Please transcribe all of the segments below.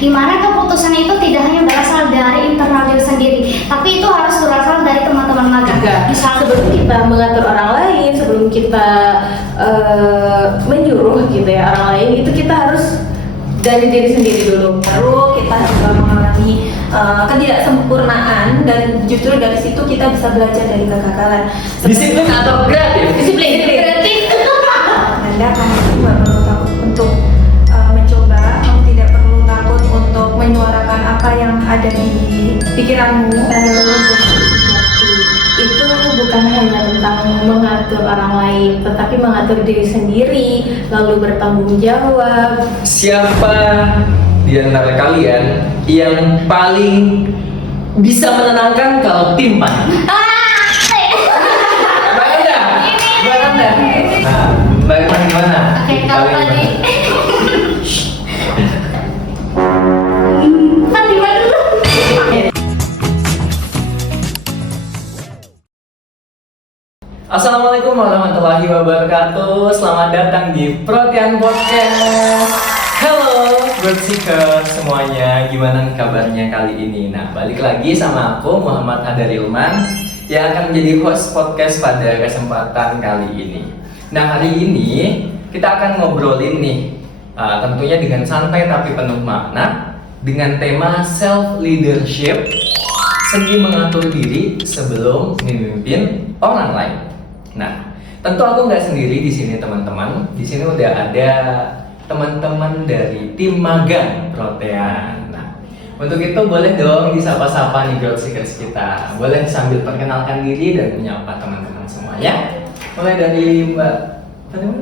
Dimana keputusan itu tidak hanya berasal dari internal diri sendiri, tapi itu harus berasal dari teman-teman magang. Misal sebelum kita mengatur orang lain, sebelum kita menyuruh gitu ya orang lain, itu kita harus dari diri sendiri dulu. Baru kita harus mengalami ketidaksempurnaan, dan justru dari situ kita bisa belajar dari kegagalan. Disiplin atau kreatif? Disiplin. Anda kamu tidak perlu takut untuk mencoba, kamu tidak perlu takut untuk menyuarakan apa yang ada di pikiranmu. Itu bukan hanya tentang mengatur orang lain, tetapi mengatur diri sendiri, lalu bertanggung jawab. Siapa di antara kalian yang paling bisa menenangkan kalau tim Mbak Anda? Nah, Mbak Anda gimana? Oke, kalau tadi Fatima dulu. Assalamualaikum warahmatullahi wabarakatuh. Selamat datang di Protian Podcast. Halo, Growth Seeker semuanya. Gimana kabarnya kali ini? Nah, balik lagi sama aku Muhammad Hadar Ilman yang akan menjadi host podcast pada kesempatan kali ini. Nah, hari ini kita akan ngobrolin nih, tentunya dengan santai tapi penuh makna, dengan tema self leadership, seni mengatur diri sebelum memimpin orang lain. Nah, tentu aku nggak sendiri di sini teman-teman. Di sini udah ada teman-teman dari tim magang Protean. Nah, untuk itu boleh dong disapa-sapa nih Growth Seekers kita. Boleh sambil perkenalkan diri dan menyapa teman-teman semua ya. Mulai dari Mbak Fatima.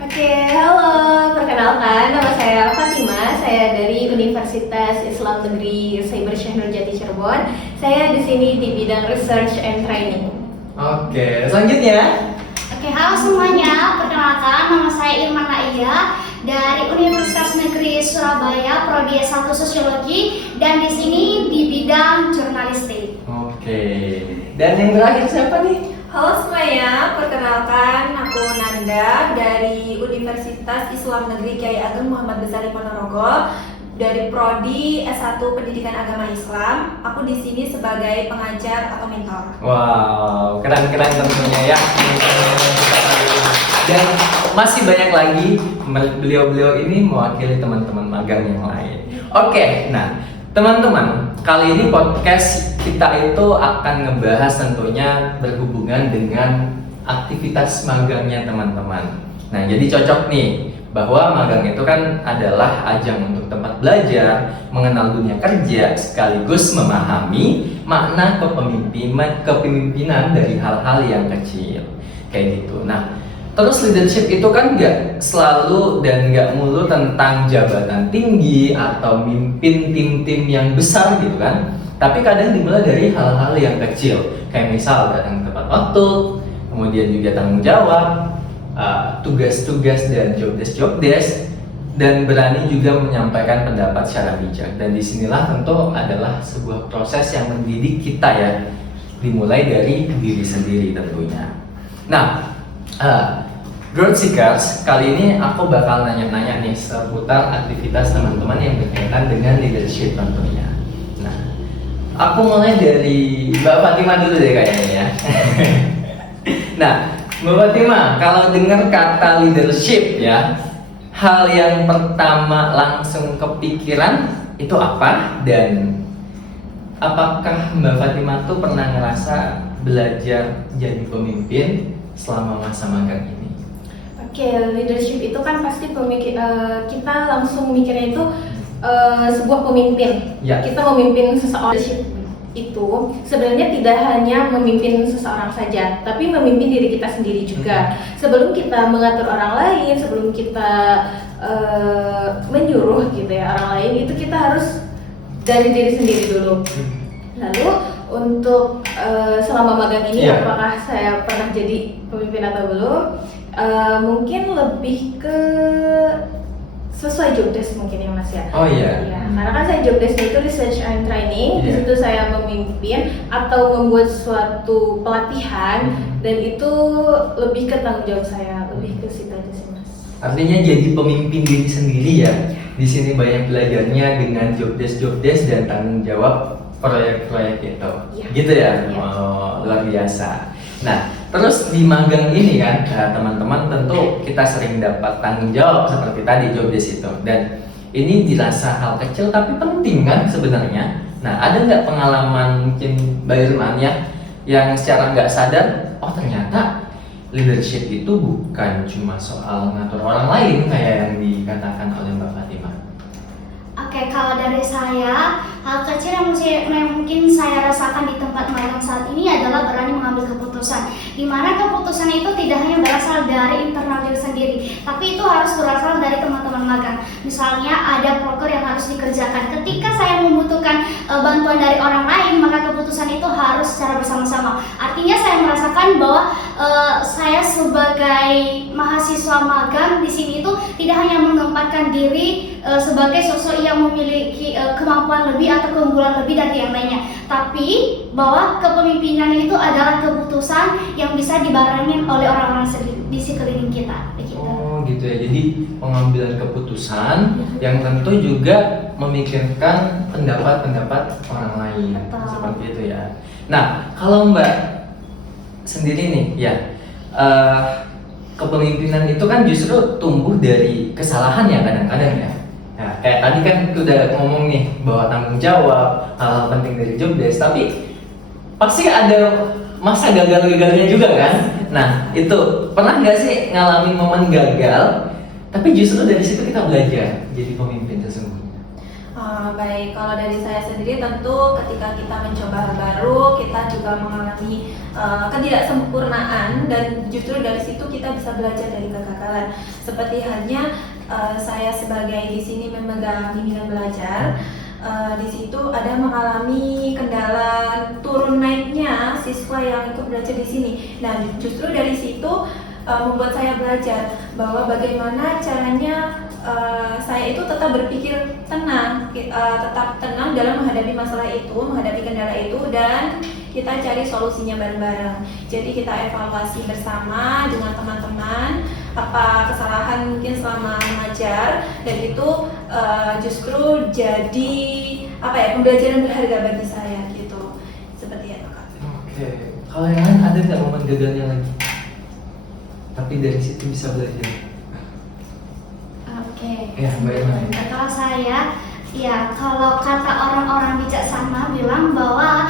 Oke, halo, perkenalkan nama saya Fatima, saya dari Universitas Islam Negeri Cyber Syekh Nurjati Cirebon. Saya di sini di bidang Research and Training. Oke, selanjutnya. Oke, halo semuanya. Perkenalkan, nama saya Irman Naiya dari Universitas Negeri Surabaya, Prodi S1 Sosiologi, dan di sini di bidang jurnalistik. Oke. Dan yang terakhir siapa nih? Halo semuanya, perkenalkan aku Nanda dari Universitas Islam Negeri Kiai Ageng Muhammad Besari Ponorogo dari Prodi S1 Pendidikan Agama Islam. Aku di sini sebagai pengajar atau mentor. Wow, keren-keren tentunya ya. Dan masih banyak lagi beliau-beliau ini mewakili teman-teman magang yang lain. Oke, nah teman-teman, kali ini podcast kita itu akan ngebahas tentunya berhubungan dengan aktivitas magangnya teman-teman. Nah, jadi cocok nih bahwa magang itu kan adalah ajang untuk tempat belajar, mengenal dunia kerja, sekaligus memahami makna kepemimpinan dari hal-hal yang kecil kayak gitu. Nah, terus leadership itu kan nggak selalu dan nggak mulu tentang jabatan tinggi atau mimpin tim-tim yang besar gitu kan. Tapi kadang dimulai dari hal-hal yang kecil, kayak misal datang tepat waktu, kemudian juga tanggung jawab, tugas-tugas dan job desk, dan berani juga menyampaikan pendapat secara bijak. Dan disinilah tentu adalah sebuah proses yang mendidik kita ya, dimulai dari diri sendiri tentunya. Nah, Growth Seekers, kali ini aku bakal nanya-nanya nih seputar aktivitas teman-teman yang berkaitan dengan leadership tentunya. Nah, aku mulai dari Mbak Fatima dulu deh kayaknya ya. Nah, Mbak Fatima, kalau dengar kata leadership ya, hal yang pertama langsung kepikiran itu apa? Dan apakah Mbak Fatima tuh pernah ngerasa belajar jadi pemimpin selama masa magang ini? Oke, leadership itu kan pasti kita langsung mikirnya itu sebuah pemimpin. Ya. Kita memimpin seseorang. Leadership itu sebenarnya tidak hanya memimpin seseorang saja, tapi memimpin diri kita sendiri juga. Sebelum kita mengatur orang lain, sebelum kita menyuruh gitu ya orang lain, itu kita harus dari diri sendiri dulu. Lalu untuk selama magang ini, apakah saya pernah jadi pemimpin atau belum? Mungkin lebih ke sesuai job desk mungkin ya Mas ya. Oh iya. Ya, karena kan saya job desknya itu research and training. Di situ saya memimpin atau membuat suatu pelatihan, dan itu lebih ke tanggung jawab saya, lebih ke situ aja sih Mas. Artinya jadi pemimpin diri sendiri ya. di sini banyak belajarnya dengan job desk dan tanggung jawab proyek-proyek itu. Iya. Gitu ya? Iya. Oh, luar biasa. Nah, terus di magang ini kan, teman-teman tentu kita sering dapat tanggung jawab seperti tadi job desk itu. Dan ini dirasa hal kecil tapi penting kan sebenarnya. Nah, ada nggak pengalaman mungkin Mbak Irman ya, yang secara nggak sadar, oh ternyata leadership itu bukan cuma soal ngatur orang lain kayak yang dikatakan oleh Mbak Fatimah. Oke, kalau dari saya, hal kecil yang mungkin saya rasakan di tempat magang saat ini adalah berani mengambil keputusan. Di mana keputusan itu tidak hanya berasal dari internal diri sendiri, tapi itu harus berasal dari teman-teman magang. Misalnya ada proker yang harus dikerjakan. Ketika saya membutuhkan bantuan dari orang lain, maka keputusan itu harus secara bersama-sama. Artinya saya merasakan bahwa saya sebagai mahasiswa magang di sini itu tidak hanya menempatkan diri sebagai sosok yang memiliki kemampuan lebih atau keunggulan lebih dari yang lainnya, tapi bahwa kepemimpinan itu adalah keputusan yang bisa dibarengi oleh orang-orang di sekeliling kita. Begitu. Oh gitu ya, jadi pengambilan keputusan yang tentu juga memikirkan pendapat-pendapat orang lain. Betul. Seperti itu ya. Nah, kalau Mbak sendiri nih ya, kepemimpinan itu kan justru tumbuh dari kesalahan ya kadang-kadang ya. Nah, kayak tadi kan udah ngomong nih bahwa tanggung jawab, hal-hal penting dari job desk, tapi pasti ada masa gagal-gagalnya juga kan. Nah, itu pernah nggak sih ngalamin momen gagal, tapi justru dari situ kita belajar jadi pemimpin sesungguhnya? Baik, kalau dari saya sendiri tentu ketika kita mencoba hal baru, kita juga mengalami ketidaksempurnaan dan justru dari situ kita bisa belajar dari kegagalan. Seperti halnya saya sebagai di sini memegang bimbingan belajar, di situ ada mengalami kendala turun naiknya siswa yang ikut belajar di sini. Nah, justru dari situ membuat saya belajar bahwa bagaimana caranya saya itu tetap berpikir tenang, tetap tenang dalam menghadapi masalah itu, menghadapi kendala itu, dan kita cari solusinya bareng-bareng. Jadi kita evaluasi bersama dengan teman-teman apa kesalahan mungkin selama mengajar, dan itu justru jadi apa ya, pembelajaran berharga bagi saya gitu. Seperti itu, Kak. Oke, kalau yang lain ada nggak momen gagalnya lagi? Tapi dari situ bisa belajar. Oke. Ya, Mbak Irman. Kalau saya, ya kalau kata orang-orang bijaksana bilang bahwa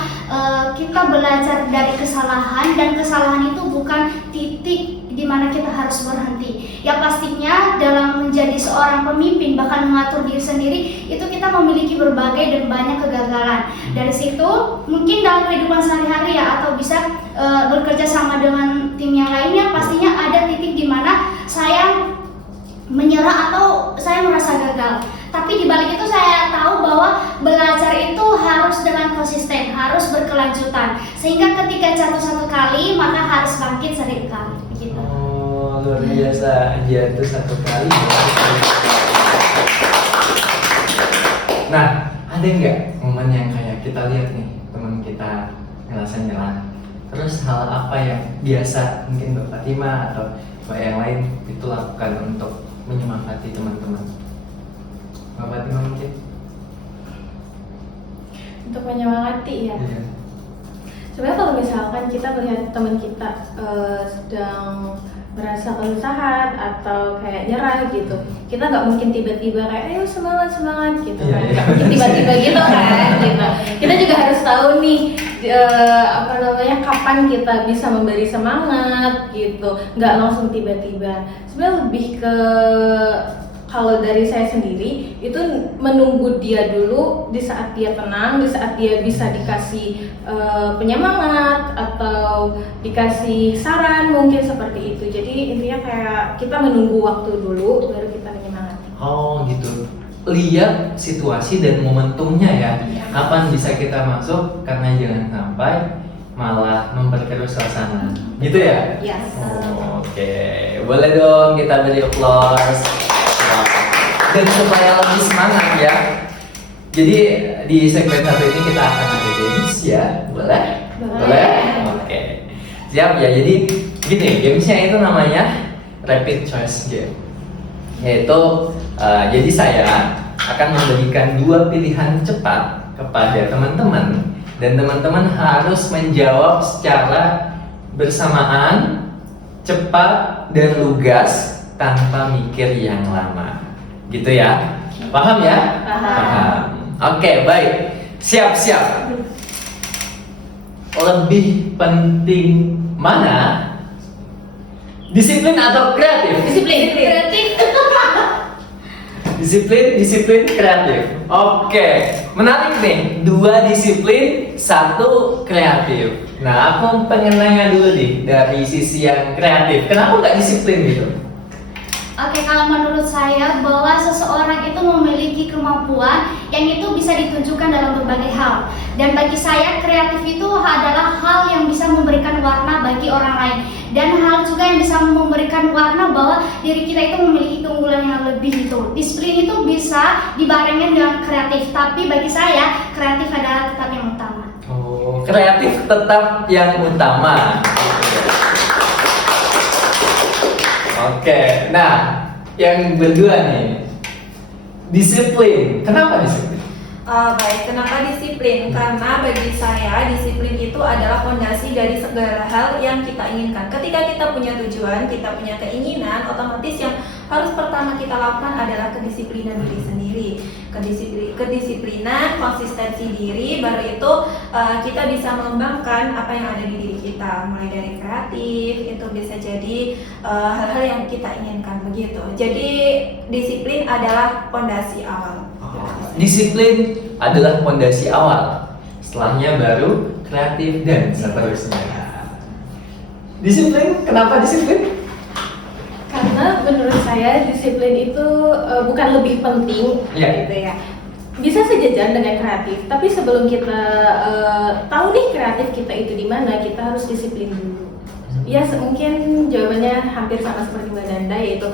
kita belajar dari kesalahan, dan kesalahan itu bukan titik di mana kita harus berhenti. Ya pastinya dalam menjadi seorang pemimpin, bahkan mengatur diri sendiri, itu kita memiliki berbagai dan banyak kegagalan. Dari situ mungkin dalam kehidupan sehari-hari ya, atau bisa bekerja sama dengan tim yang lainnya, pastinya ada titik di mana saya menyerah atau saya merasa gagal. Tapi di balik itu saya tahu bahwa belajar itu harus dengan konsisten, harus berkelanjutan. Sehingga ketika jatuh satu kali, maka harus bangkit 1000 kali. Begitu. Oh, luar biasa, jatuh satu kali. Nah, ada nggak momen yang kayak kita lihat nih, teman kita ngerasa nyerah, terus hal apa yang biasa mungkin Mbak Fatimah atau Mbak yang lain itu lakukan untuk menyemangati teman-teman? Mbak Fatimah mungkin? Untuk menyemangati ya. Iya. Sebenarnya kalau misalkan kita melihat teman kita sedang merasa kesusahan atau kayak nyerah gitu, kita nggak mungkin tiba-tiba kayak ayo semangat gitu Iya, kan, iya. nggak mungkin tiba-tiba gitu kan gitu. Kita juga harus tahu nih apa namanya, kapan kita bisa memberi semangat gitu, nggak langsung tiba-tiba. Sebenarnya lebih ke, kalau dari saya sendiri itu menunggu dia dulu di saat dia tenang, di saat dia bisa dikasih penyemangat atau dikasih saran mungkin seperti itu. Jadi intinya kayak kita menunggu waktu dulu baru kita menyemangati. Oh gitu. Lihat situasi dan momentumnya ya. Kapan bisa kita masuk, karena jangan sampai malah memperkeruh suasana. Gitu ya? Yes. Oh, oke. Boleh dong kita beri applause. Dan supaya lebih semangat ya, jadi di segmen satu ini kita akan ada games ya, boleh? Boleh. Oke, siap ya. Jadi gini, gamesnya itu namanya rapid choice game, yaitu jadi saya akan memberikan 2 pilihan cepat kepada teman-teman dan teman-teman harus menjawab secara bersamaan, cepat dan lugas tanpa mikir yang lama. Gitu ya? Paham ya? Paham. Oke, baik. Siap-siap. Lebih penting mana? Disiplin atau kreatif? Disiplin. Kreatif. Disiplin, kreatif. Oke, menarik nih. 2 disiplin, 1 kreatif. Nah, aku pengen nanya dulu nih dari sisi yang kreatif. Kenapa nggak disiplin gitu? Oke, kalau menurut saya bahwa seseorang itu memiliki kemampuan yang itu bisa ditunjukkan dalam berbagai hal. Dan bagi saya kreatif itu adalah hal yang bisa memberikan warna bagi orang lain. Dan hal juga yang bisa memberikan warna bahwa diri kita itu memiliki keunggulan yang lebih itu. Disiplin itu bisa dibarengin dengan kreatif, tapi bagi saya kreatif adalah tetap yang utama. Oh, kreatif tetap yang utama. Oke, nah yang berdua nih, disiplin. Kenapa disiplin? Baik, kenapa disiplin? Karena bagi saya disiplin itu adalah fondasi dari segala hal yang kita inginkan. Ketika kita punya tujuan, kita punya keinginan, otomatis yang harus pertama kita lakukan adalah kedisiplinan diri sendiri. Kedisiplinan, konsistensi diri, baru itu kita bisa mengembangkan apa yang ada di diri kita. Mulai dari kreatif, itu bisa jadi hal-hal yang kita inginkan begitu. Jadi disiplin adalah fondasi awal. Disiplin adalah fondasi awal. Setelahnya baru kreatif dan seterusnya. Disiplin, kenapa disiplin? Karena menurut saya disiplin itu bukan lebih penting, gitu ya. Bisa sejajar dengan kreatif, tapi sebelum kita tahu nih kreatif kita itu di mana, kita harus disiplin dulu. Ya, mungkin jawabannya hampir sama seperti Mbak Nanda, yaitu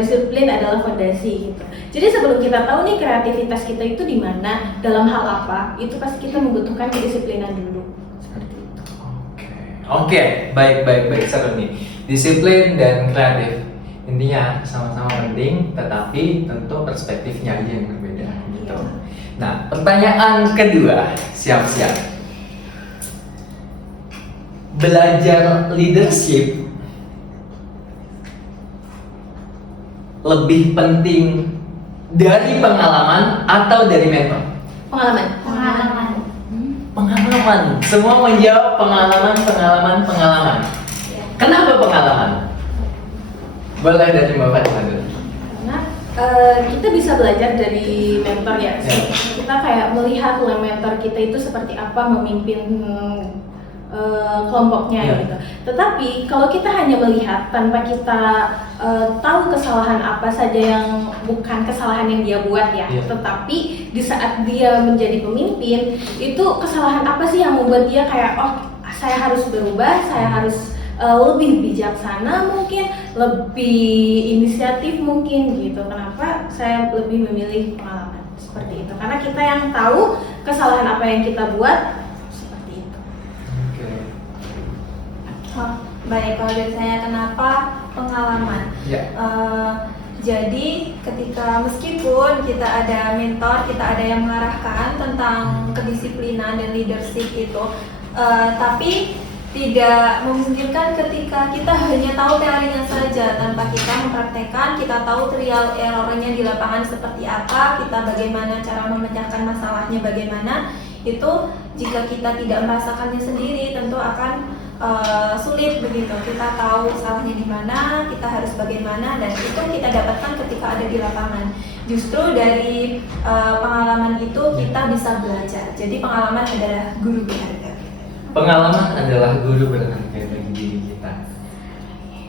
disiplin adalah fondasi gitu. Jadi sebelum kita tahu nih kreativitas kita itu di mana, dalam hal apa, itu pasti kita membutuhkan kedisiplinan dulu. Seperti itu. Oke, baik, seru nih. Disiplin dan kreatif intinya sama-sama penting, tetapi tentu perspektifnya aja yang berbeda gitu. Nah, pertanyaan kedua, siap-siap. Belajar leadership lebih penting dari pengalaman atau dari mentor? Pengalaman. Pengalaman. Semua menjawab pengalaman. Kenapa pengalaman? Boleh dari Mbak Fatima dulu. Karena kita bisa belajar dari mentor ya. Kita kayak melihat mentor kita itu seperti apa memimpin kelompoknya gitu. Tetapi kalau kita hanya melihat tanpa kita tahu kesalahan apa saja yang bukan kesalahan yang dia buat ya, tetapi di saat dia menjadi pemimpin itu kesalahan apa sih yang membuat dia kayak saya harus berubah, saya harus lebih bijaksana mungkin, lebih inisiatif mungkin gitu. Kenapa saya lebih memilih pengalaman seperti itu? Karena kita yang tahu kesalahan apa yang kita buat. Baik, kalau dari saya kenapa pengalaman? Jadi ketika meskipun kita ada mentor, kita ada yang mengarahkan tentang kedisiplinan dan leadership itu, tapi tidak memungkinkan ketika kita hanya tahu teorinya saja tanpa kita mempraktekkan, kita tahu trial errornya di lapangan seperti apa, kita bagaimana cara memecahkan masalahnya bagaimana, itu jika kita tidak merasakannya sendiri tentu akan sulit begitu. Kita tahu salahnya di mana, kita harus bagaimana, dan itu kita dapatkan ketika ada di lapangan. Justru dari pengalaman itu kita bisa belajar. Jadi pengalaman adalah guru berharga. Pengalaman adalah guru berharga bagi diri kita.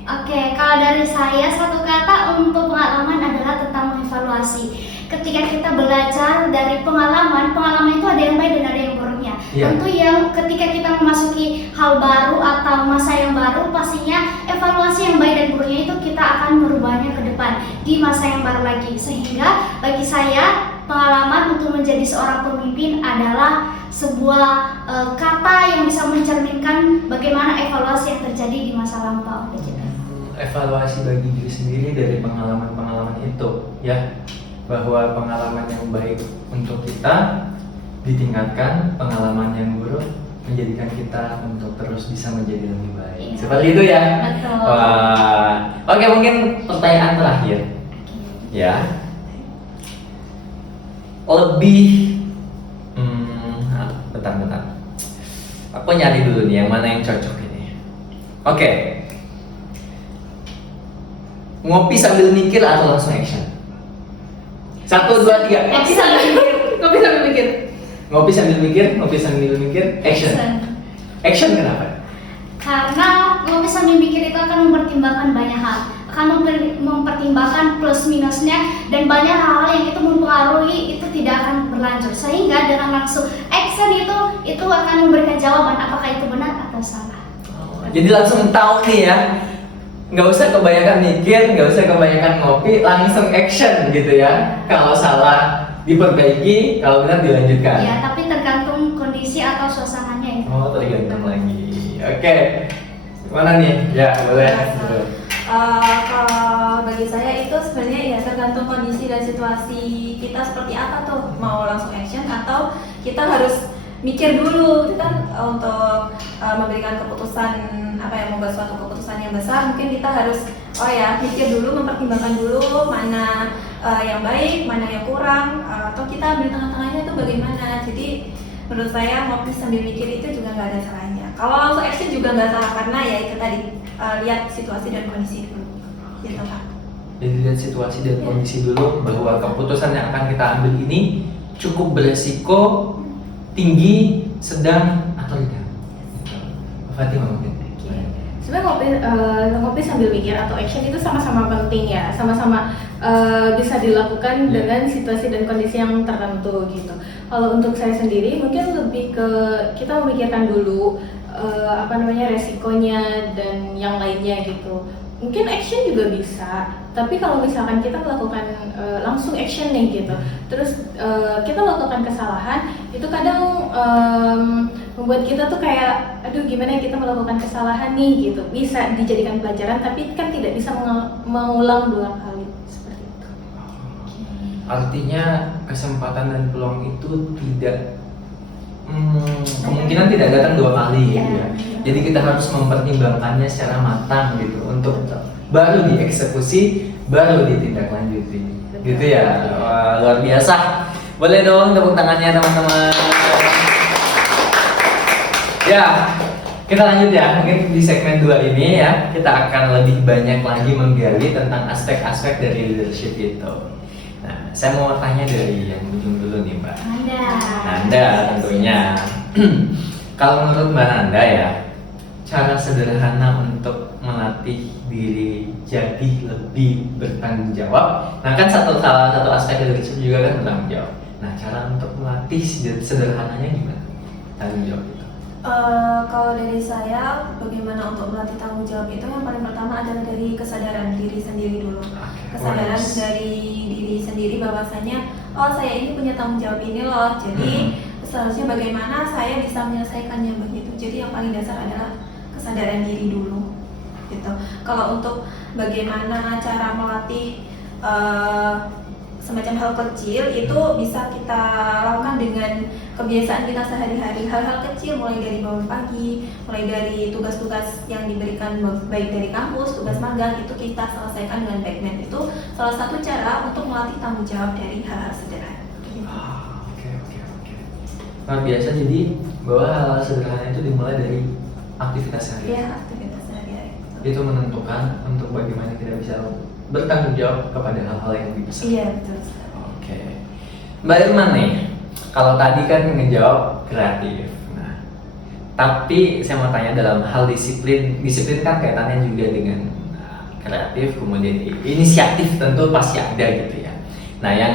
Oke, kalau dari saya satu kata untuk pengalaman adalah tentang mengevaluasi. Ketika kita belajar dari pengalaman itu ada yang baik dan ada yang buruknya. Tentu yang ketika kita memasuki hal baru atau masa yang baru, pastinya evaluasi yang baik dan buruknya itu kita akan merubahnya ke depan di masa yang baru lagi. Sehingga bagi saya pengalaman untuk menjadi seorang pemimpin adalah sebuah kata yang bisa mencerminkan bagaimana evaluasi yang terjadi di masa lampau. Evaluasi bagi diri sendiri dari pengalaman-pengalaman itu, ya. bahwa pengalaman yang baik untuk kita ditingkatkan, pengalaman yang buruk menjadikan kita untuk terus bisa menjadi lebih baik. Iya. Seperti itu ya. Betul. Wah. Oke, mungkin pertanyaan terakhir. Ya. Lebih bentar. Aku nyari dulu nih yang mana yang cocok ini. Oke. Ngopi sambil mikir atau langsung action? 1, 2, 3. Kopi sambil mikir. Kopi sambil mikir. Ngopi sambil mikir, action. Action kenapa? Karena ngopi sambil mikir itu akan mempertimbangkan banyak hal, akan mempertimbangkan plus minusnya dan banyak hal yang itu mempengaruhi itu tidak akan berlanjut, sehingga dengan langsung action itu akan memberikan jawaban apakah itu benar atau salah. Jadi langsung tahu nih ya, nggak usah kebanyakan mikir, nggak usah kebanyakan ngopi, langsung action gitu ya. Kalau salah diperbaiki, kalau benar dilanjutkan. Ya, tapi tergantung kondisi atau suasananya ya. Oh, tergantung lagi. Oke, mana nih? Ya, boleh. Kalau bagi saya itu sebenarnya ya tergantung kondisi dan situasi kita seperti apa tuh, mau langsung action atau kita harus mikir dulu. Itu kan untuk memberikan keputusan membuat suatu keputusan yang besar, mungkin kita harus mikir dulu, mempertimbangkan dulu mana yang baik, mana yang kurang, atau kita ambil tengah-tengahnya itu bagaimana. Jadi menurut saya ngopi sambil mikir itu juga nggak ada salahnya. Kalau langsung action juga nggak salah karena ya itu tadi lihat situasi dan kondisi dulu. Gitu Pak. Jadi lihat situasi dan kondisi dulu bahwa keputusan yang akan kita ambil ini cukup beresiko, tinggi, sedang, atau tidak. Fatimah mungkin. Sebenarnya ngopi sambil mikir atau action itu sama-sama penting ya, sama-sama bisa dilakukan dengan situasi dan kondisi yang tertentu gitu. Kalau untuk saya sendiri mungkin lebih ke kita memikirkan dulu resikonya dan yang lainnya gitu. Mungkin action juga bisa, tapi kalau misalkan kita melakukan langsung action nih gitu, terus kita melakukan kesalahan, itu kadang membuat kita tuh kayak, aduh gimana ya kita melakukan kesalahan nih gitu, bisa dijadikan pelajaran, tapi kan tidak bisa mengulang 2 kali seperti itu. Artinya kesempatan dan peluang itu tidak kemungkinan tidak datang 2 kali gitu ya. Jadi kita harus mempertimbangkannya secara matang gitu untuk baru dieksekusi, baru ditindaklanjuti. Gitu ya. Wah, luar biasa. Boleh dong tepuk tangannya teman-teman. Ya, kita lanjut ya. Mungkin di segmen 2 ini ya, kita akan lebih banyak lagi menggali tentang aspek-aspek dari leadership itu. Nah, saya mau tanya dari yang ujung dulu nih Mbak. Nanda tentunya. Kalau menurut Mbak Nanda ya, cara sederhana untuk melatih diri jadi lebih bertanggung jawab. Nah kan salah satu aspek leadership juga kan bertanggung jawab. Nah cara untuk melatih sederhananya gimana? Tanggung jawab itu. Kalau dari saya, bagaimana untuk melatih tanggung jawab itu yang paling pertama adalah dari kesadaran diri sendiri dulu. Kesadaran dari diri sendiri bahwasanya, oh saya ini punya tanggung jawab ini loh. Jadi seharusnya bagaimana saya bisa menyelesaikannya begitu. Jadi yang paling dasar adalah kesadaran diri dulu. Gitu. Kalau untuk bagaimana cara melatih semacam hal kecil itu bisa kita lakukan dengan kebiasaan kita sehari-hari. Hal-hal kecil mulai dari bangun pagi, mulai dari tugas-tugas yang diberikan baik dari kampus, tugas magang itu kita selesaikan dengan baik. Dan itu salah satu cara untuk melatih tanggung jawab dari hal-hal sederhana. Oke. Luar biasa, jadi bahwa hal-hal sederhana itu dimulai dari aktivitas sehari-hari. Iya, aktivitas sehari-hari. Itu menentukan untuk bagaimana kita bisa bertanggung jawab kepada hal-hal yang lebih besar. Iya, betul. Oke. Mbak Irman nih, kalau tadi kan ngejawab kreatif. Nah, tapi saya mau tanya dalam hal disiplin kan kaitannya juga dengan kreatif, kemudian inisiatif tentu pasti ada gitu ya. Nah, yang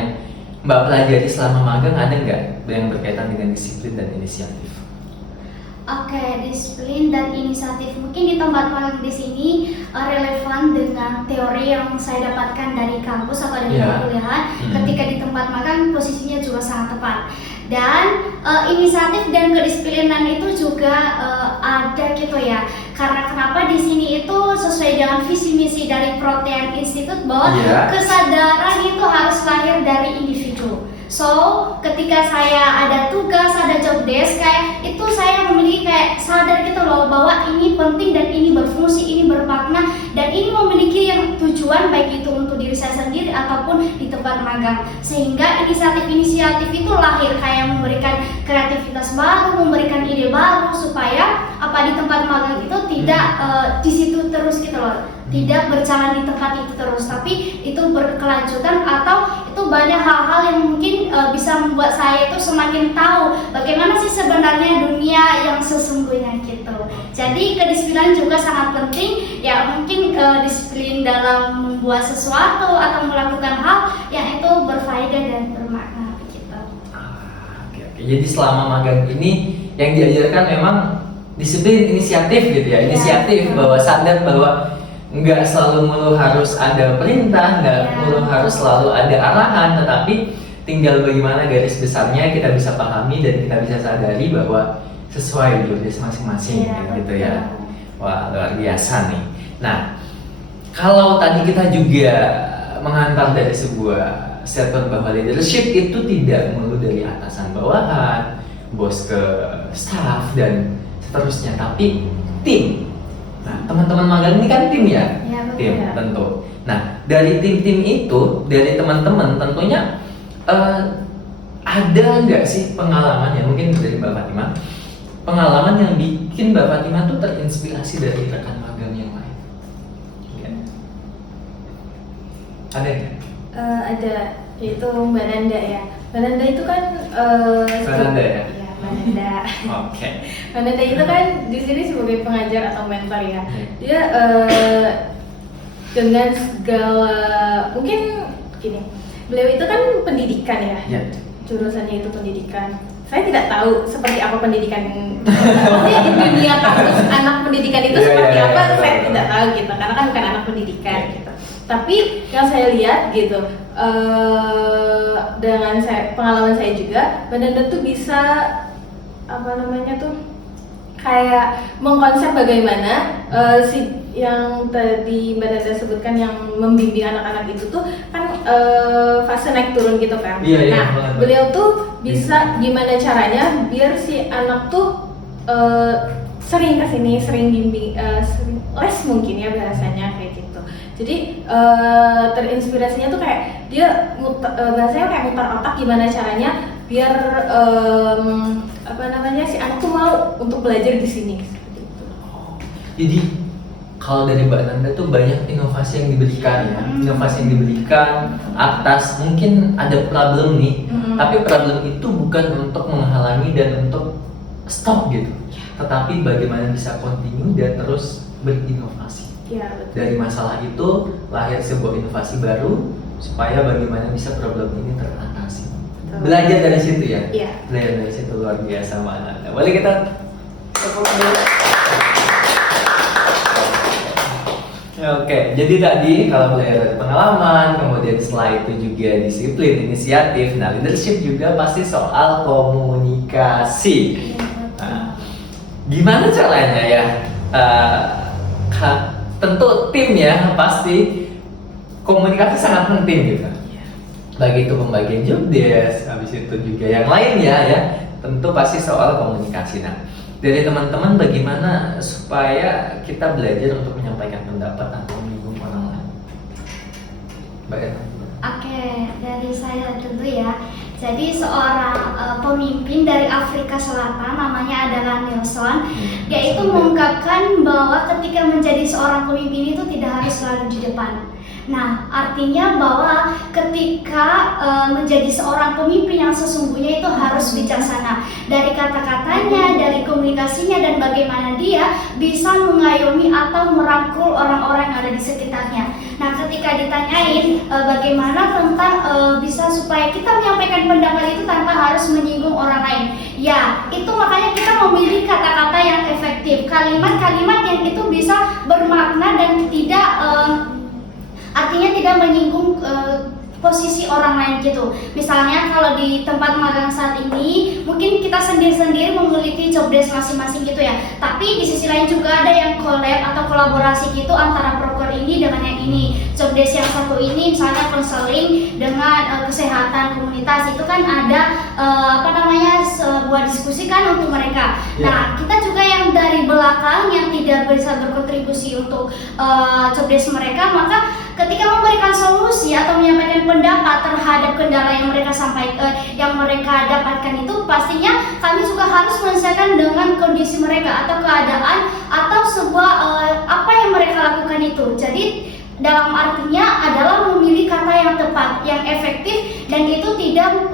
Mbak pelajari selama magang ada nggak yang berkaitan dengan disiplin dan inisiatif? Oke, disiplin dan inisiatif mungkin di tempat magang di sini relevan dengan teori yang saya dapatkan dari kampus atau dari perkuliahan. Ketika di tempat magang posisinya juga sangat tepat. Dan inisiatif dan kedisiplinan itu juga ada gitu ya. Karena kenapa di sini itu sesuai dengan visi misi dari Protean Institute bahwa kesadaran itu harus lahir dari individu. So, ketika saya ada tugas, ada job desk, kayak itu saya memiliki kayak sadar gitu loh bahwa ini penting dan ini berfungsi, ini bermakna dan ini memiliki yang tujuan baik itu untuk diri saya sendiri ataupun di tempat magang. Sehingga inisiatif itu lahir kayak memberikan kreativitas baru, memberikan ide baru supaya apa di tempat magang itu tidak di situ terus gitu loh. Tidak berjalan di tempat itu terus, tapi itu berkelanjutan atau itu banyak hal-hal yang mungkin bisa membuat saya itu semakin tahu bagaimana sih sebenarnya dunia yang sesungguhnya gitu. Jadi kedisiplinan juga sangat penting ya, mungkin disiplin dalam membuat sesuatu atau melakukan hal yang itu berfaedah dan bermakna gitu. Oke. Jadi selama magang ini yang diajarkan memang disiplin inisiatif gitu ya, inisiatif bahwa sadar bahwa nggak selalu melulu harus ada perintah, nggak melulu harus selalu ada arahan, tetapi tinggal bagaimana garis besarnya kita bisa pahami dan kita bisa sadari bahwa sesuai job desk masing-masing gitu ya. Wah, luar biasa nih. Nah, kalau tadi kita juga menghantar dari sebuah statement bahwa leadership itu tidak melulu dari atasan bawahan, bos ke staff dan seterusnya, tapi tim. Nah, teman-teman magang ini kan tim ya? Tim, tentu. Nah, dari tim-tim itu, dari teman-teman tentunya ada nggak sih pengalaman ya, mungkin dari Mbak Fatima, pengalaman yang bikin Mbak Fatima tuh terinspirasi dari rekan magang yang lain? Ya. Ada nggak? Ada, yaitu Mbak Nanda ya. Mbak Nanda itu kan Mbak Nanda ya? Mbak Nanda. Oke. Mbak Nanda itu kan di sini sebagai pengajar atau mentor ya. Dia dengan segala mungkin gini, beliau itu kan pendidikan ya. Jurusannya itu pendidikan. Saya tidak tahu seperti apa pendidikan. Maksudnya di dunia kampus anak pendidikan itu seperti apa, saya tidak tahu gitu. Karena kan bukan anak pendidikan gitu. Tapi yang saya lihat gitu, dengan pengalaman saya juga, Mbak Nanda tuh bisa apa namanya tuh kayak mengkonsep bagaimana si yang tadi Mbak Nanda sebutkan yang membimbing anak-anak itu tuh kan fase naik turun gitu kan. Nah, beliau tuh bisa gimana caranya biar si anak tuh sering kesini, sering bimbing, sering les mungkin ya bahasanya kayak gitu. Jadi terinspirasinya tuh kayak dia bahasanya kayak mutar otak gimana caranya biar apa namanya si anak tuh mau untuk belajar di sini seperti itu. Jadi kalau dari Mbak Nanda tuh banyak inovasi yang diberikan ya, inovasi yang diberikan atas mungkin ada problem nih, tapi problem itu bukan untuk menghalangi dan untuk stop gitu, tetapi bagaimana bisa continue dan terus berinovasi. Ya, betul. Dari masalah itu lahir sebuah inovasi baru supaya bagaimana bisa problem ini teratasi. Betul. Belajar dari situ ya? Iya. Belajar dari situ luar biasa Mbak Nanda. Boleh kita tepuk dulu? Oke, jadi tadi kalau belajar dari pengalaman, kemudian setelah itu juga disiplin, inisiatif. Nah, leadership juga pasti soal komunikasi. Nah, gimana caranya ya? Tentu tim ya, pasti komunikasi sangat penting gitu. Bagi itu pembagian job desk, habis itu juga yang lain ya, tentu pasti soal komunikasi. Nah, dari teman-teman bagaimana supaya kita belajar untuk menyampaikan pendapat atau menyinggung orang lain? Oke, dari saya tentu ya. Jadi seorang pemimpin dari Afrika Selatan namanya adalah Nelson. Dia itu mengungkapkan bahwa ketika menjadi seorang pemimpin itu tidak harus selalu di depan. Nah, artinya bahwa ketika menjadi seorang pemimpin yang sesungguhnya itu harus bijaksana dari kata-katanya, dari komunikasinya, dan bagaimana dia bisa mengayomi atau merangkul orang-orang yang ada di sekitarnya. Nah, ketika ditanyain bagaimana tentang bisa supaya kita menyampaikan pendapat itu tanpa harus menyinggung orang lain, ya itu makanya kita memilih kata-kata yang efektif, kalimat-kalimat yang itu bisa bermakna dan tidak artinya tidak menyinggung posisi orang lain gitu. Misalnya kalau di tempat magang saat ini mungkin kita sendiri-sendiri memiliki job jobdesk masing-masing gitu ya. Tapi di sisi lain juga ada yang collab atau kolaborasi gitu antara proker ini dengan yang ini. Jobdesk yang satu ini misalnya konseling dengan kesehatan komunitas, itu kan ada sebuah diskusi kan untuk mereka. Nah, kita juga yang dari belakang yang tidak bisa berkontribusi untuk jobdesk mereka, maka ketika memberikan solusi atau menyampaikan pendapat terhadap kendala yang mereka sampaikan, yang mereka dapatkan itu, pastinya kami juga harus menyelesaikan dengan kondisi mereka atau keadaan atau sebuah apa yang mereka lakukan itu. Jadi dalam artinya adalah memilih kata yang tepat, yang efektif, dan itu tidak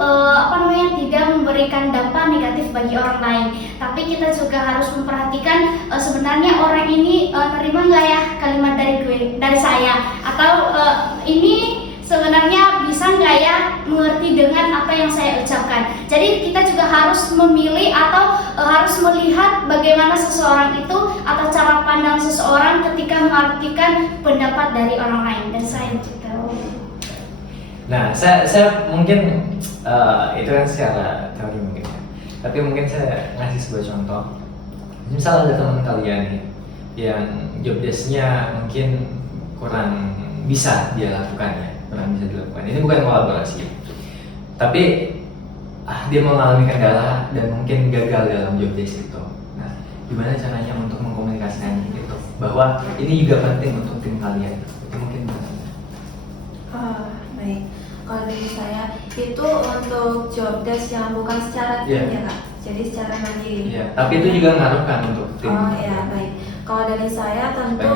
tidak memberikan dampak negatif bagi orang lain. Tapi kita juga harus memperhatikan sebenarnya orang ini nerima nggak ya kalimat dari saya, atau ini sebenarnya bisa nggak ya mengerti dengan apa yang saya ucapkan. Jadi kita juga harus memilih atau harus melihat bagaimana seseorang itu atau cara pandang seseorang ketika mengartikan pendapat dari orang lain. Dan saya juga. Nah, saya mungkin itu kan secara teori mungkin ya. Tapi mungkin saya ngasih sebuah contoh. Misal ada teman kalian nih yang jobdesk-nya mungkin kurang bisa dia lakukan ya, kurang bisa dilakukan. Ini bukan kolaborasi, tapi dia mengalami kendala dan mungkin gagal dalam jobdesk itu. Nah, gimana caranya untuk mengkomunikasikan itu bahwa ini juga penting untuk tim kalian? Itu mungkin baik. Kalau dari saya itu untuk jobdesk yang bukan secara tim ya Kak, jadi secara mandiri. Iya, tapi itu juga ngaruh kan untuk tim. Oh ya, baik. Kalau dari saya tentu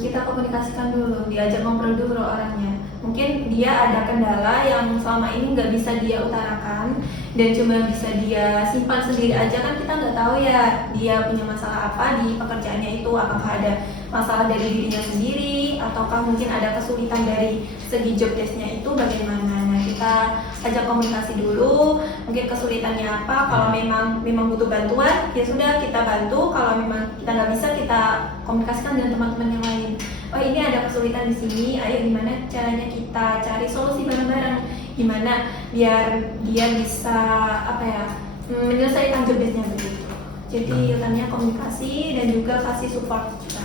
kita komunikasikan dulu, diajak ngobrol dulu orangnya. Mungkin dia ada kendala yang selama ini nggak bisa dia utarakan dan cuma bisa dia simpan sendiri aja, kan kita nggak tahu ya dia punya masalah apa di pekerjaannya itu, apakah ada masalah dari dirinya sendiri ataukah mungkin ada kesulitan dari segi jobdesk-nya itu bagaimana. Nah, kita ajak komunikasi dulu, mungkin kesulitannya apa. Kalau memang butuh bantuan, ya sudah kita bantu. Kalau memang kita nggak bisa, kita komunikasikan dengan teman-teman yang lain. Oh, ini ada kesulitan di sini, ayo gimana caranya kita cari solusi bareng-bareng, gimana biar dia bisa menyelesaikan jobdesknya begitu. Jadi utamanya komunikasi dan juga kasih support juga.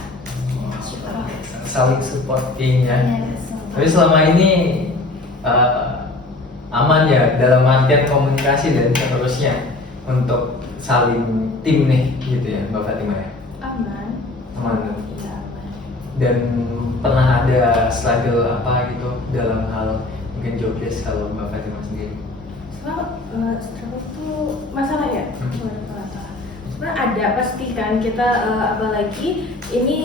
Saling supporting ya. Tapi selama ini aman ya dalam artian komunikasi dan seterusnya untuk saling tim nih gitu ya Mbak Fatima ya? Aman. Aman. Iya, aman. Dan pernah ada struggle apa gitu dalam hal mungkin jobdesk kalau Mbak Fatima sendiri? Struggle itu masalah ya? Sebenarnya ada pasti kan kita apalagi ini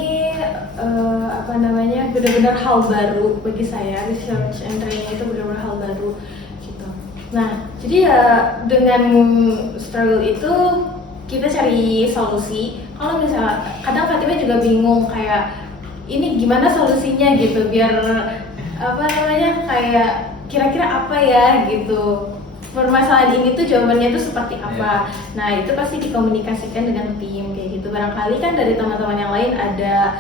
benar-benar hal baru bagi saya, research and training itu benar-benar hal baru gitu. Nah, jadi ya dengan struggle itu kita cari solusi. Kalau misalnya kadang Fatima juga bingung kayak ini gimana solusinya gitu biar kayak kira-kira apa ya gitu. Permasalahan ini tuh jawabannya tuh seperti apa. Nah, itu pasti dikomunikasikan dengan tim kayak gitu. Barangkali kan dari teman-teman yang lain ada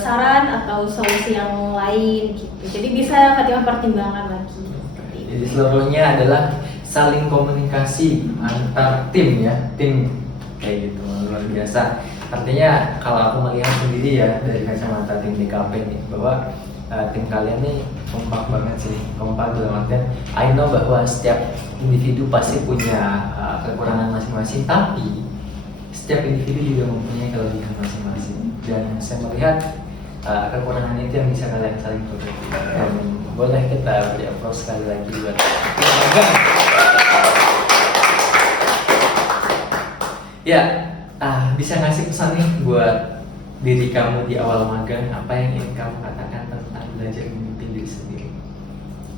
saran atau solusi yang lain gitu. Jadi bisa Fatima pertimbangkan lagi. Jadi seluruhnya adalah saling komunikasi antar tim ya, tim kayak gitu luar biasa. Artinya kalau aku melihat sendiri ya dari kacamata tim DKP nih bahwa tim kalian nih kompak banget sih, kompak dalam artian I know bahwa setiap individu pasti punya kekurangan masing-masing, tapi setiap individu juga mempunyai kelebihan masing-masing dan saya melihat kekurangan itu yang bisa kalian saling tutup. Boleh kita beri applause sekali lagi buat ya, bisa ngasih pesan nih buat diri kamu di awal magang, apa yang ingin kamu katakan tentang belajar memimpin diri sendiri?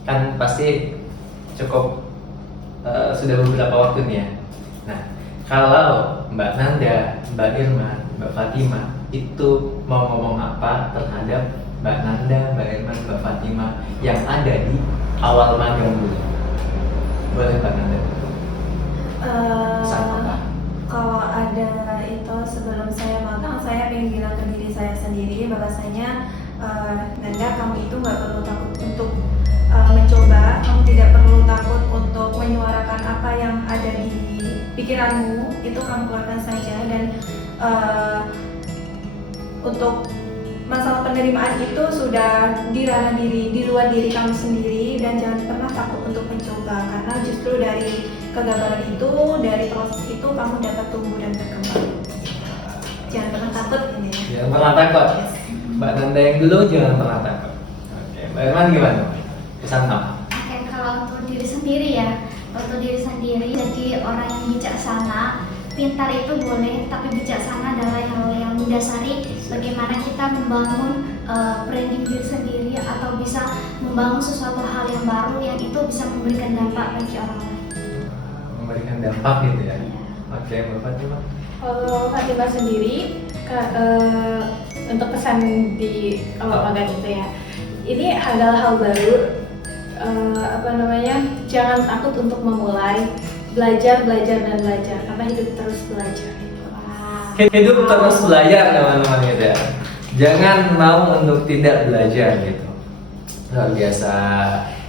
Kan pasti cukup sudah beberapa waktu nih ya. Nah, kalau Mbak Nanda, Mbak Irma, Mbak Fatima itu mau ngomong apa terhadap Mbak Nanda, Mbak Irma, Mbak Fatima yang ada di awal magang dulu? Boleh Mbak Nanda? Kalau ada itu sebelum saya magang, saya pengen bilang ke diri saya sendiri bahwasanya Nanda, kamu itu nggak perlu takut untuk mencoba, kamu tidak perlu takut untuk menyuarakan apa yang ada di pikiranmu, itu kamu keluarkan saja. Dan untuk masalah penerimaan itu sudah di ranah diri, di luar diri kamu sendiri, dan jangan pernah takut untuk mencoba, karena justru dari kegagalan itu, dari proses itu kamu dapat tumbuh dan berkembang. Jangan pernah takut ini. Jangan pernah takut. Mbak Nanda yang dulu jangan pernah takut. Oke, Mbak Irman gimana? Pesan apa? Oke, kalau untuk diri sendiri ya, untuk diri sendiri jadi orang yang bijaksana. Pintar itu boleh, tapi bijaksana adalah hal yang mendasari bagaimana kita membangun branding diri sendiri atau bisa membangun sesuatu hal yang baru yang itu bisa memberikan dampak bagi orang lain. Memberikan dampak gitu ya. Oke, Mbak Fatimah. Kalau Fatimah sendiri, untuk pesan di awal magang itu ya, ini adalah hal baru. Jangan takut untuk memulai, belajar dan belajar, karena hidup terus belajar. Hidup terus belajar teman-teman gitu ya. Jangan mau untuk tidak belajar gitu. Luar biasa.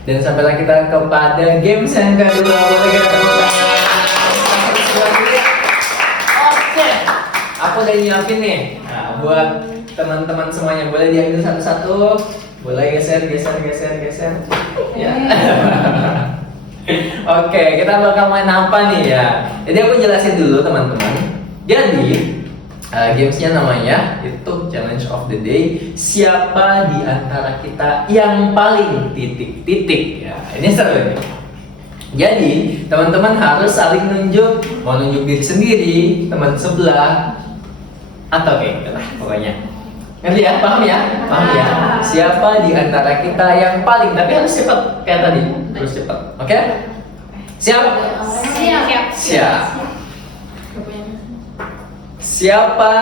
Dan sampailah kita kepada games yang kedua. Boleh kita tepuk tangan. Oke. Aku udah nyiapin nih. Nah, buat teman-teman semuanya boleh diambil satu-satu. Boleh geser. Ya. Oke, kita bakal main apa nih ya? Jadi aku jelasin dulu teman-teman. Jadi gamesnya namanya itu Challenge of the Day. Siapa di antara kita yang paling titik-titik ya? Ini seru nih. Jadi teman-teman harus saling nunjuk, mau nunjuk diri sendiri, teman sebelah, atau kayak gitu lah pokoknya. Ngerti ya? Paham ya? Paham ya? Siapa di antara kita yang paling, tapi harus cepat kayak tadi, harus cepat. Oke? Siap? Siap. Siapa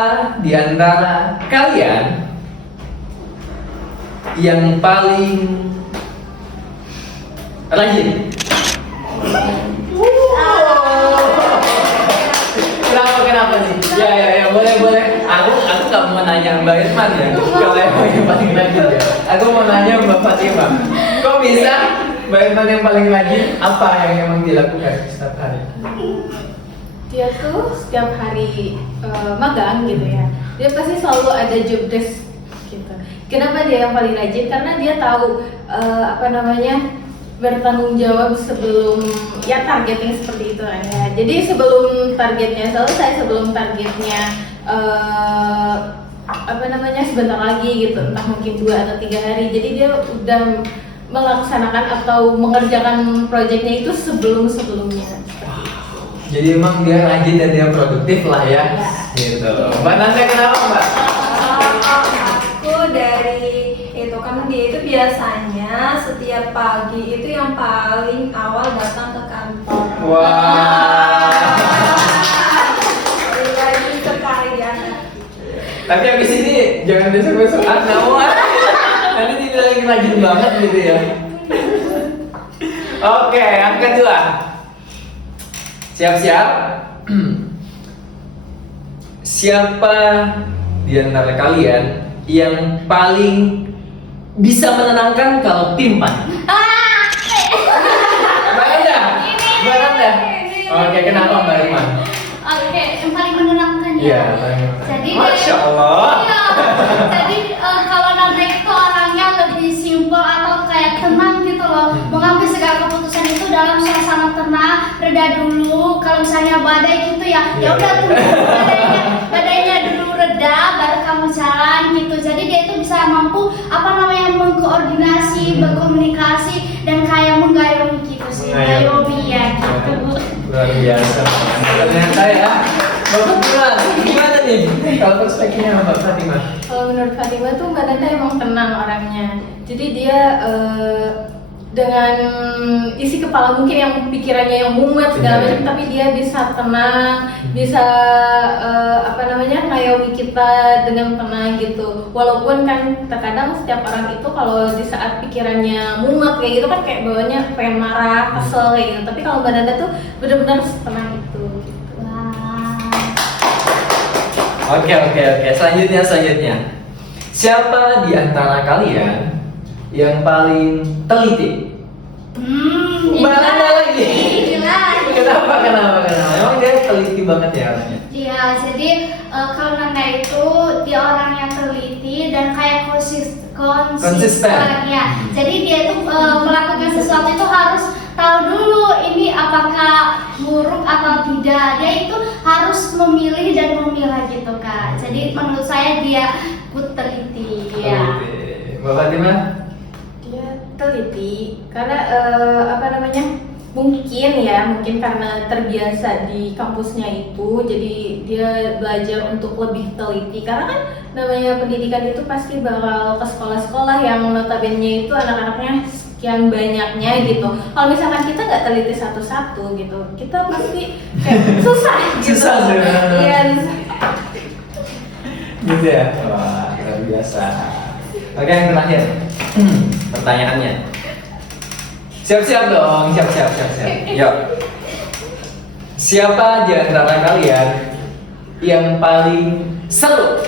di antara kalian yang paling rajin? Kenapa nih? Ya, boleh. Aku nggak mau nanya Mbak Irman ya. Kalau yang paling rajin ya. Aku mau nanya Mbak Fatimah. Kok bisa Mbak Irman yang paling rajin? Apa yang emang dilakukan setiap hari? Dia tuh setiap hari magang gitu ya, dia pasti selalu ada job desk gitu. Kenapa dia yang paling rajin? Karena dia tahu bertanggung jawab sebelum ya targetnya seperti itu ya. Jadi sebelum targetnya selesai, sebelum targetnya sebentar lagi gitu, entah mungkin 2 atau 3 hari. Jadi dia udah melaksanakan atau mengerjakan proyeknya itu sebelumnya. Jadi emang dia rajin dan dia produktif lah ya. Gitu. Mbak Nanda kenapa Mbak? Aku dari itu kan dia itu biasanya setiap pagi itu yang paling awal datang ke kantor. Wah. Rajin sekali ya. Tapi abis ini jangan besok-besok nawan. Nanti dibilang rajin banget gitu ya. Oke, yang kedua. Siap-siap. Siapa di antara kalian yang paling bisa menenangkan kalau tim panik? Mbak Nanda. Oke, kenapa Mbak Irman? Oke, yang paling menenangkan ya. Iya, paling menenangkan. Jadi Masya Allah. Iya. Jadi kalau Nanda itu orangnya lebih simpel atau kayak tenang gitu loh. Mengambil segala keputusan itu dalam suasana tenang, reda dulu. Kalau misalnya badai gitu ya udah tunggu badainya dulu reda, baru kamu jalan gitu. Jadi dia itu bisa mampu mengkoordinasi, berkomunikasi dan kayak mengayomi gitu sih. Mengayomi ya gitu. Luar biasa. Ternyata ya. Bapak gimana nih? Kalau perspektifnya Mbak Fatimah? Kalau menurut Fatimah tuh Mbak Nanda emang tenang orangnya. Jadi dia dengan isi kepala mungkin yang pikirannya yang mumet segala macam, tapi dia bisa tenang, bisa ngayomi kita dengan tenang gitu. Walaupun kan terkadang setiap orang itu kalau di saat pikirannya mumet kayak gitu kan kayak bawanya pengen marah, kesel kayak gitu. Tapi kalau Mbak Nanda tuh benar-benar tenang itu. Gitu. Oke. Selanjutnya. Siapa di antara kalian yang paling teliti? Mbak Kenapa? Emang dia teliti banget ya orangnya? Iya, jadi kalau Nanda itu dia orang yang teliti dan kayak konsisten. Ya, jadi dia itu melakukan sesuatu itu harus tahu dulu ini apakah buruk atau tidak. Dia itu harus memilih dan memilah gitu Kak. Jadi menurut saya dia teliti. Ya. Oke. Bapak Fatima? Dia teliti karena mungkin karena terbiasa di kampusnya itu, jadi dia belajar untuk lebih teliti. Karena kan namanya pendidikan itu pasti bakal ke sekolah-sekolah yang notabene itu anak-anaknya sekian banyaknya gitu. Kalau misalkan kita nggak teliti satu-satu gitu, kita pasti kayak susah gitu. Susah sih. Iya. Gitu ya? Wah, luar biasa. Oke, yang terakhir. Pertanyaannya. Siap-siap dong, siap. Yuk. Siapa di antara kalian yang paling seru?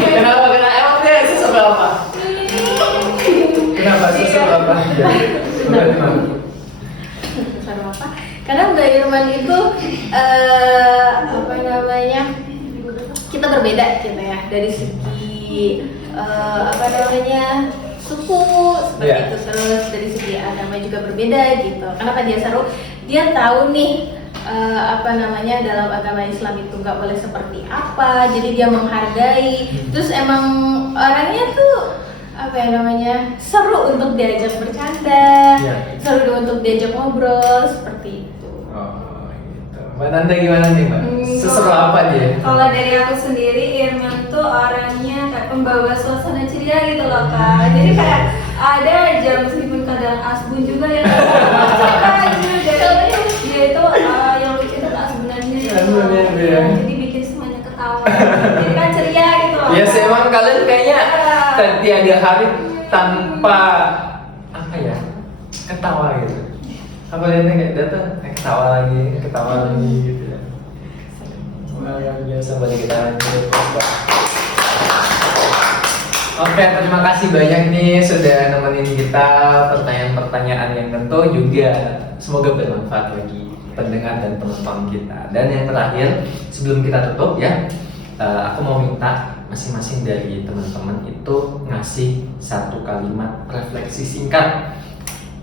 Kenapa? Emang dia seseru apa? Kenapa seseru apa? Seru apa? Karena Mbak Irman itu kita berbeda gitu ya dari segi suku seperti Yeah. itu, terus dari segi agama juga berbeda gitu. Kenapa dia seru? Dia tahu nih dalam agama Islam itu nggak boleh seperti apa, jadi dia menghargai. Terus emang orangnya tuh seru untuk diajak bercanda, Yeah. seru untuk diajak ngobrol seperti itu. Oh, gitu. Mbak Nanda gimana nih, Mbak? Seseru apa dia? Kalau dari aku sendiri, Irman tuh orangnya kayak pembawa suasana ceria gitu loh Kak. Jadi kayak ada aja meskipun kadang asbun juga ya. Dia itu yang lucu itu asbunannya gitu. Asbunnya, iya. Jadi bikin semuanya ketawa. Jadi kan ceria gitu loh. Ya sih, emang kalian kayaknya tiada hari tanpa ketawa gitu. Apa lihatnya kayak datang ketawa lagi gitu ya. Wah, luar biasa. Boleh kita lanjut. Oke, terima kasih banyak nih sudah nemenin kita pertanyaan-pertanyaan yang tentu juga semoga bermanfaat bagi pendengar dan penonton kita. Dan yang terakhir, sebelum kita tutup ya, aku mau minta masing-masing dari teman-teman itu ngasih satu kalimat refleksi singkat.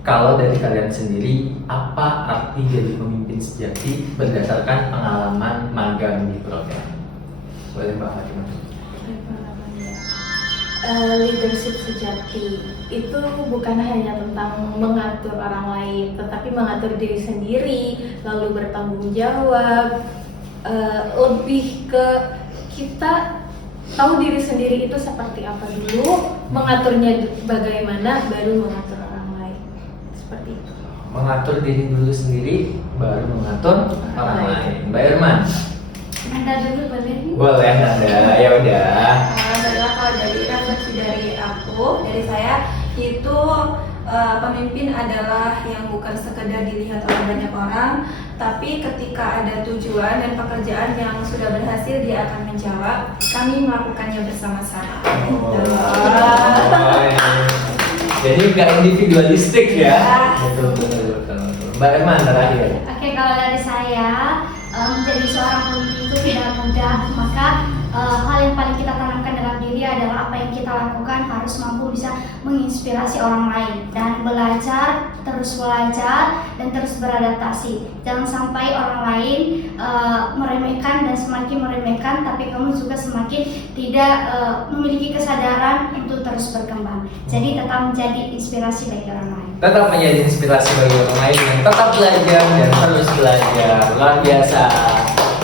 Kalau dari kalian sendiri, apa arti jadi pemimpin sejati berdasarkan pengalaman magang di program? Boleh Mbak Fatima? Leadership sejati itu bukan hanya tentang mengatur orang lain, tetapi mengatur diri sendiri, lalu bertanggung jawab. Lebih ke kita tahu diri sendiri itu seperti apa dulu, mengaturnya bagaimana, baru mengatur orang lain. Seperti itu. Mengatur diri dulu sendiri, baru mengatur orang lain. Mbak Irman? Nanda dulu boleh? Boleh Nanda, ya udah. Kalau dari refleksi dari saya itu pemimpin adalah yang bukan sekedar dilihat oleh banyak orang, tapi ketika ada tujuan dan pekerjaan yang sudah berhasil dia akan menjawab, kami melakukannya bersama-sama. Jadi nggak individualistik ya? Betul. Mbak Irman terakhir. Oke, kalau dari saya menjadi seorang pemimpin itu tidak mudah, maka hal yang paling kita tanamkan dalam diri adalah apa yang kita lakukan harus mampu bisa menginspirasi orang lain dan terus belajar dan terus beradaptasi. Jangan sampai orang lain meremehkan dan semakin meremehkan, tapi kamu juga semakin tidak memiliki kesadaran untuk terus berkembang. Jadi tetap menjadi inspirasi bagi orang lain. Tetap menjadi inspirasi bagi orang lain yang tetap belajar dan terus belajar. Luar biasa.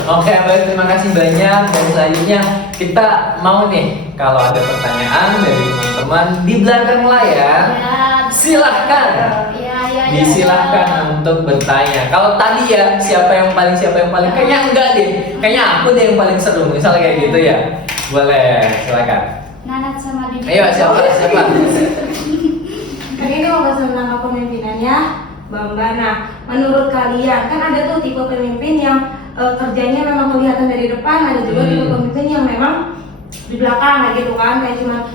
Oke, baik, terima kasih banyak. Dan selanjutnya kita mau nih, kalau ada pertanyaan dari teman-teman di belakang layar, silahkan. Disilahkan untuk bertanya. Kalau tadi ya, siapa yang paling, kayaknya enggak deh. Kayaknya aku deh yang paling seru, misalnya kayak gitu ya. Boleh, silakan. Nanat sama Didi. Ayo, siapa? Ini ngobrol tentang kepemimpinannya, Bamba. Nah, menurut kalian kan ada tuh tipe pemimpin yang kerjanya memang kelihatan dari depan, ada juga tipe pemimpin yang memang di belakang, kayak gitu kan, kayak cuma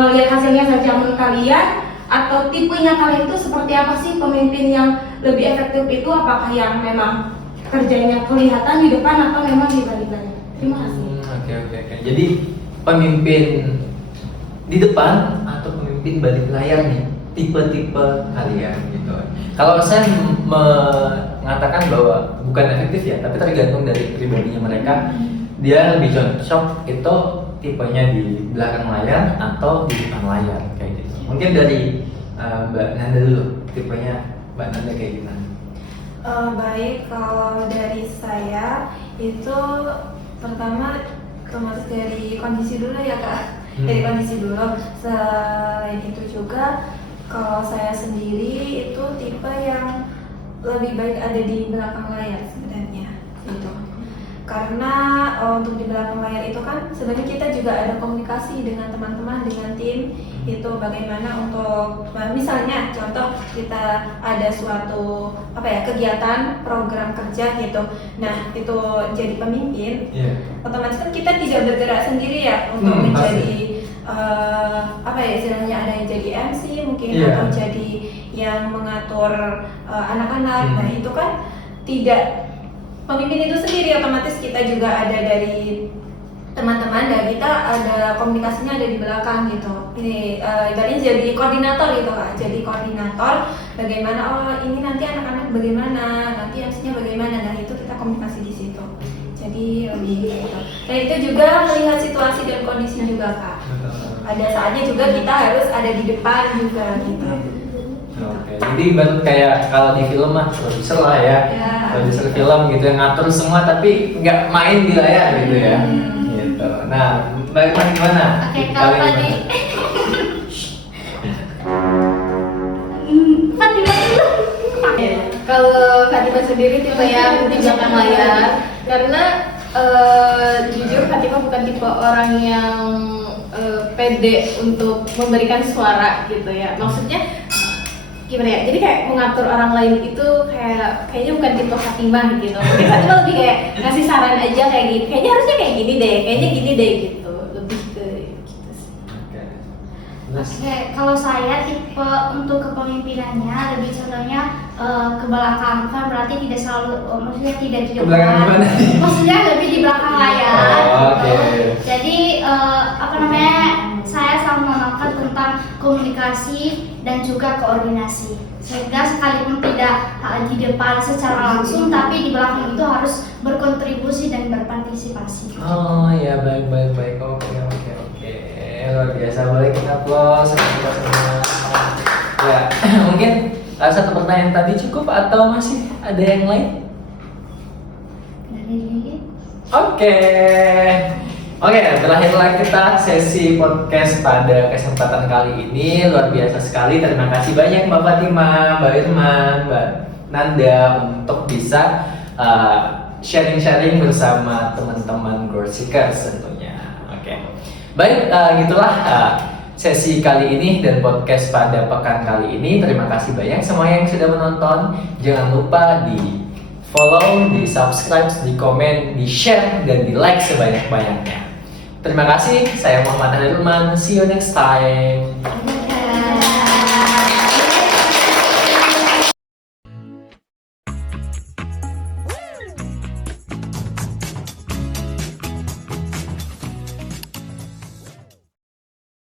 ngelihat hasilnya saja. Menurut kalian atau tipenya kalian itu seperti apa sih pemimpin yang lebih efektif itu apakah yang memang kerjanya kelihatan di depan atau memang di balik-balik. Terima kasih. Oke. Jadi pemimpin di depan atau pemimpin balik layar nih, tipe-tipe kalian gitu. Kalau saya mengatakan bahwa bukan efektif ya, tapi tergantung dari pribadinya mereka. Dia lebih cocok itu tipenya di belakang layar atau di depan layar kayak gitu. Mungkin dari Mbak Nanda dulu, tipenya Mbak Nanda kayak gimana? Baik, kalau dari saya itu pertama otomatis dari kondisi dulu ya Kak. Dari kondisi dulu. Selain itu juga kalau saya sendiri itu tipe yang lebih baik ada di belakang layar sebenarnya gitu. Karena untuk di belakang layar itu kan sebenarnya kita juga ada komunikasi dengan teman-teman, dengan tim itu bagaimana untuk misalnya contoh kita ada suatu kegiatan program kerja gitu. Nah itu jadi pemimpin, otomatis kan kita tidak bergerak sendiri ya untuk menjadi istilahnya ada yang jadi MC mungkin atau jadi yang mengatur anak-anak. Nah itu kan tidak pemimpin itu sendiri, otomatis kita juga ada dari teman-teman dan kita ada komunikasinya ada di belakang gitu. Ini ibaratnya jadi koordinator gitu Kak. Jadi koordinator bagaimana ini nanti anak-anak bagaimana, nanti MC-nya bagaimana, dan itu kita komunikasi di situ. Jadi lebih gitu. Dan itu juga melihat situasi dan kondisi juga Kak. Ada saatnya juga kita harus ada di depan juga gitu. Oke, jadi kayak kalau di film mah produser lah ya, produser film gitu yang ngatur semua tapi nggak main di layar gitu ya. Gitu. Nah, Mbak Irman gimana? Oke, kalau tadi Fatima dulu. Kalau Fatima sendiri tipe yang di belakang layar, karena jujur Fatima bukan tipe orang yang pede untuk memberikan suara gitu ya. Maksudnya gimana ya? Jadi kayak mengatur orang lain itu kayaknya bukan tipe Fatimah gitu. Mungkin Fatimah lebih kayak ngasih saran aja kayak gini. Kayaknya harusnya kayak gini deh, kayaknya gini deh gitu. Lebih ke gitu sih. Oke, kalau saya tipe untuk kepemimpinannya lebih contohnya ke belakang, kan berarti tidak selalu, maksudnya tidak di Ke belakang depan. gimana? Maksudnya lebih di belakang layar. Oke. Jadi saya selalu mengenalkan tentang komunikasi dan juga koordinasi. Sehingga sekalipun tidak di depan secara langsung, tapi di belakang itu harus berkontribusi dan berpartisipasi. Oh ya, baik. Oke. Luar biasa, boleh kita applause kita semua. Ya, mungkin satu pertanyaan tadi cukup atau masih ada yang lain? Oke, terakhirlah kita sesi podcast pada kesempatan kali ini. Luar biasa sekali, terima kasih banyak Mbak Fatima, Mbak Irman, Mbak Nanda untuk bisa sharing-sharing bersama teman-teman Growth Seekers tentunya. Oke, baik, gitulah sesi kali ini dan podcast pada pekan kali ini. Terima kasih banyak semua yang sudah menonton. Jangan lupa di follow, di subscribe, di komen, di share, dan di like sebanyak-banyaknya. Terima kasih, saya Muhammad Hadirman. See you next time.